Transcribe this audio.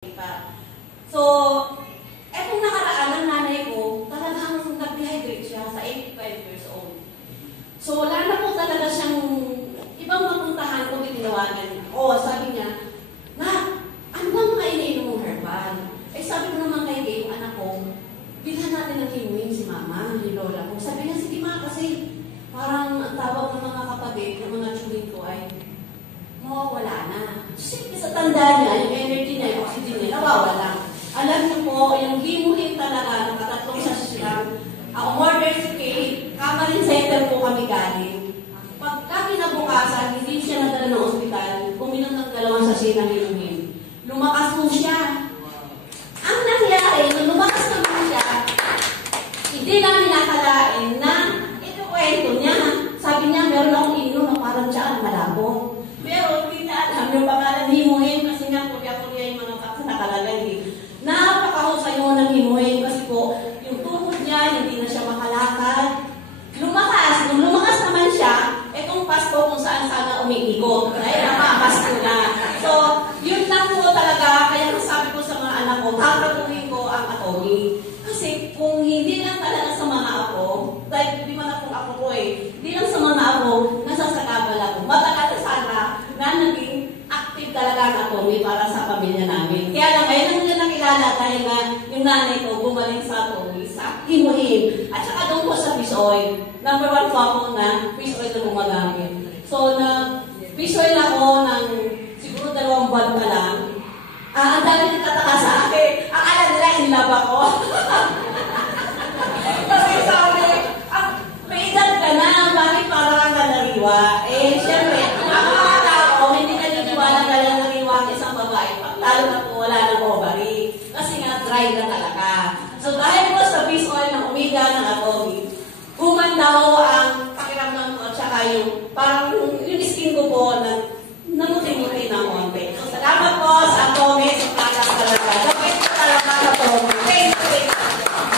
So, etong nakaraan ng nanay ko, talagang nag-dehydrate siya sa 85 years old. So, wala na po talaga siyang ibang mapuntahan kung tinawagan. O, sabi niya, ano bang mga iniinom mong herbal? Eh, sabi ko naman kay Gabe, anak ko, bilhan natin ng himuin si mama, ni lola ko. Sabi niya, sige ma, kasi parang ang tawag ng mga kapatid, ng mga tsuhin ko ay mawawala na. Kasi sa tanda niya, yung energy niya, yung oxygen niya, nawawala. Alam niyo po, yung himuhin talaga, nakatatlong sa silang, ako more vertically, Kamarin Center po kami galing. Pagka kinabukasan, hindi siya nadala ng ospital, uminom ng 2 sachet ng himuhin. Lumakas po siya. Ang nangyari, nung lumakas na po siya, hindi namin nakalain na ito kwento niya. Sabi niya, meron akong inom na parang siya malabo. Pero hindi na alam yung pangalan himuhin kasi nga kurya-kurya yung mga paksa nakalagay. Napakahusay mo ng himuhin kasi po yung tuhod niya, hindi na siya makalakad. Nung lumakas naman siya, etong Pasko kung saan sana umiikot. Ay, nakapasko na. So, yun lang po talaga, kaya nasabi ko sa mga anak ko, tatapunin ko ang atomi. Kasi kung hindi lang talaga sa mga ako, dahil hindi man akong ako ko hindi lang sa mga ako, nasasakabal ako. Matagal na sana na naging active talaga ang atomi para sa pamilya namin. Kaya lang, ngayon lang nila nakilala dahil na yung nanay ko gumaling sa atomi, sa himuhin. At saka doon po sa fish oil. Number 1 po ako na fish oil na gumagamit. So, fish oil ako ng siguro 2 buwan pa lang. Ang dami nagtataka sa akin. Akala nila inlove ako. Kasi sabi, may edad ka na, bakit parang kang nanariwa? Eh, syempre, ang mga tao, hindi naniniwala na lang nariwa ang isang babae. Lalo na po wala ng ovary. Kasi nga, dry na talaga. So, dahil po sa fish oil ng omega ng atomi, gumandaw ang pakiramdam ko at saka yung parang